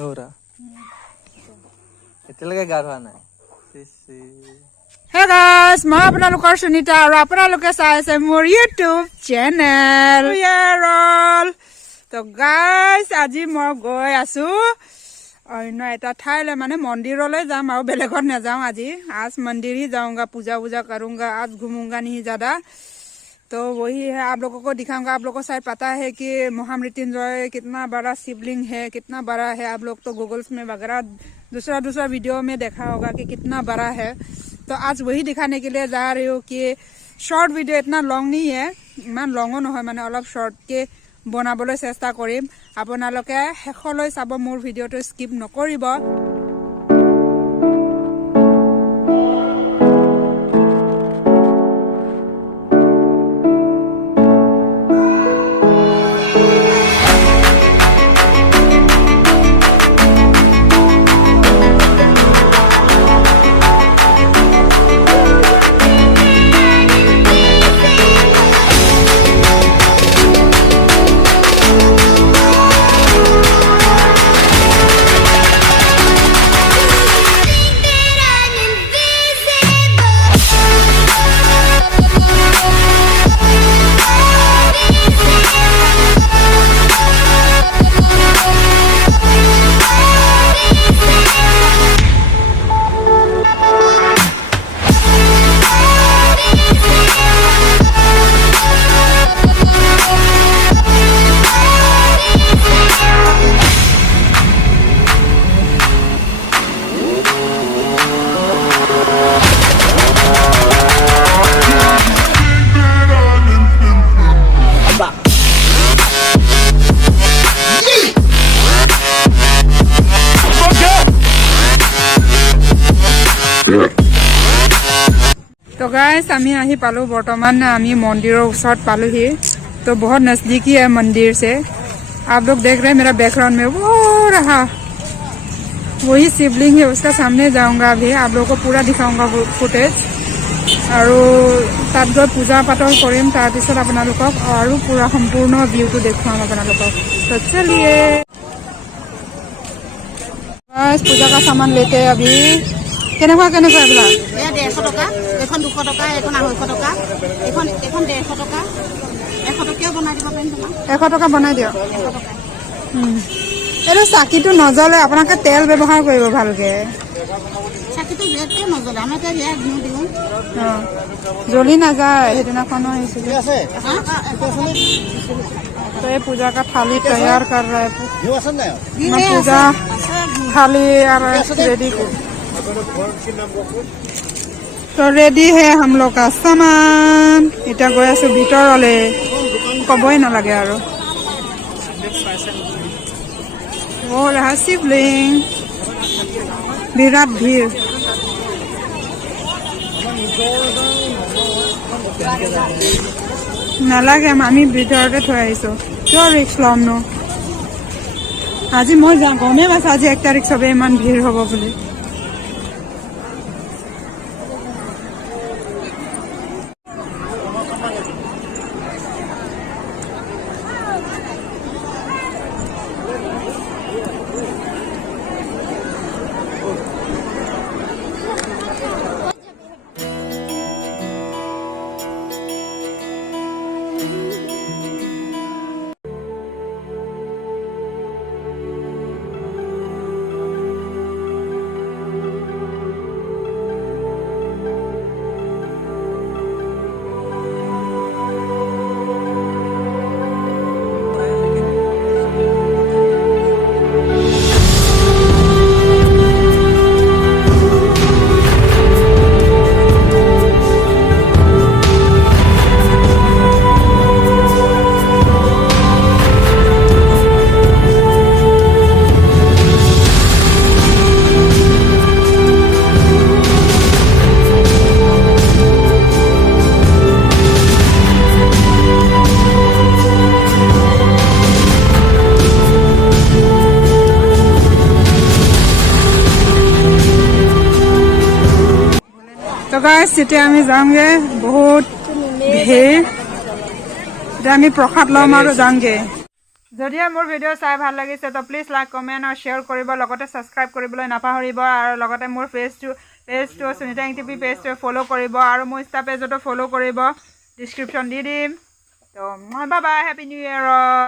होरा এতিয়ালৈকে গা ধোৱা নাই Hey guys, মই আপোনালোকৰ সুনিতা আৰু আপোনালোকে চাই আছে মোৰ YouTube চেনেল ইয়াৰল তো গাইস আজি মই গৈ আছো অন্য এটা ঠাইলৈ মানে মন্দিৰলৈ যাম আৰু বেলেগত নাযাওঁ आज मंदिर ही जाऊंगा पूजा वूजा करूंगा आज घूमूंगा नहीं ज्यादा तो वही है आप लोगों को दिखाऊंगा आप लोगों को शायद पता है कि महामृत्युंजय कितना बड़ा शिवलिंग है कितना बड़ा है आप लोग तो गूगल्स में वगैरह दूसरा वीडियो में देखा होगा कि कितना बड़ा है तो आज वही दिखाने के लिए जा रही हूँ कि शॉर्ट वीडियो इतना लॉन्ग नहीं है इमान लॉन्गो নহয় মানে অলপ শর্ট কে বনাবলৈ চেষ্টা কৰিম আপোনালোকে শেষলৈ চাব মোৰ ভিডিওটো স্কিপ নকৰিব तो गाइस आमी आही पालो बर्तमान आमी मंदिर ऊसर पालो ही तो बहुत नजदीकी है मंदिर से आप लोग देख रहे हैं मेरा बैकग्राउंड में वो रहा वही शिवलिंग है उसका सामने जाऊंगा अभी आप लोगों को पूरा दिखाऊंगा फुटेज और तक गई पूजा पातल करिम तार पिছত आपनालोকক और पूरा संपूर्ण व्यूটো देखुवाम आपनालोকক तो चलिए गाइस पूजा का सामान लेते हैं अभी কেনেকুৱা এগুলা এ 150 টাকা এখন 200 টাকা এখন 250 টাকা এখন 150 টাকা 100 টাকা বনাই দিব পাৰিম তোমাক 100 টাকা বনাই দিও 100 টাকা এটো চাকিটো নজলে আপোনাকে তেল ব্যৱহাৰ কৰিব ভালকে চাকিটো যেতে নজলে আমি তে ইয়া ঘিউ দিও জ্বলি না যায় হেদিনাখন হৈছিল तो ये पूजा का थाली तैयार कर रहा है पूजा थाली और रेडी तो रेडी है हम लोग का सामान इटा गई आसो भितरले कबई नालागे आरो वो रहा शिवलिंग विराट भीड़ नालागे आमी भितरते थৈ आइसो किय रिक्स लम न আজি মই যাম গমে মাছ আজি 1 তাৰিখ সবে ইমান ভিৰ হ'ব বুলি तो गाइस सिटी आमी जाऊंगे बहुत भीड़ आमी प्रसाद लम और जाऊंगे যদিহে মোৰ ভিডিঅ' চাই ভাল লাগিছে তো প্লিজ লাইক কমেণ্ট আৰু শ্বেয়াৰ কৰিব লগতে ছাবস্ক্ৰাইব কৰিবলৈ নাপাহৰিব আৰু লগতে মোৰ পেজটো সুনিতা ইং টিভি পেজটো ফ'ল' কৰিব আৰু মোৰ ইনষ্টা পেজতো ফ'ল' কৰিব ডিছক্ৰিপশ্যন দি দিম তো bye bye happy new year